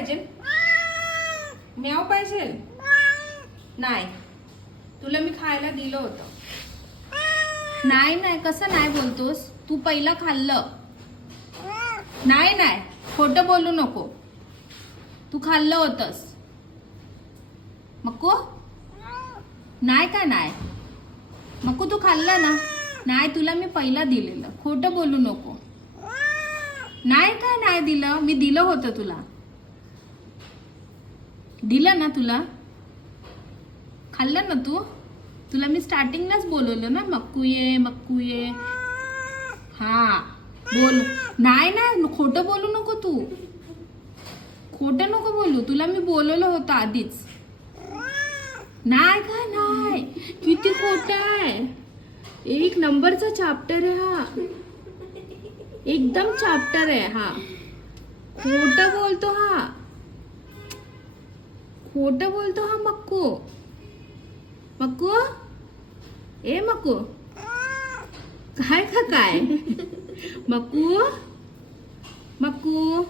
पाहिजे? म्याव पाहिजे? नाही, तुला मी खायला दिलं होतं. नाही नाही, कसं नाही बोलतोस तू? पहिला खाल्लं. नाही नाही, खोटं बोलू नको. तू खाल्लं होतंस. मक्कू नाही का? नाही मक्कू, तू खाल्लं ना? नाही, तुला मी पहिला दिलेलं. खोटं बोलू नको. नाही काय नाही दिलं? मी दिलं होतं तुला. दिलं ना तुला? खाल्लं ना तू? तुला मी स्टार्टिंगलाच बोलवलं ना, मक्कू ये मक्कू ये. हा बोल. नाही नाही, खोटं बोलू नको तू. खोटं नको बोलू. तुला मी बोलवलं होतं आधीच. नाही काय नाही. किती खोटं आहे. एक नंबरचा चॅप्टर आहे हा. एकदम चॅप्टर आहे हा. खोटं बोलतो हा. खोटं बोलतो हा मक्कू. मक्कू ए मक्कू, काय का काय? मक्कू मक्कू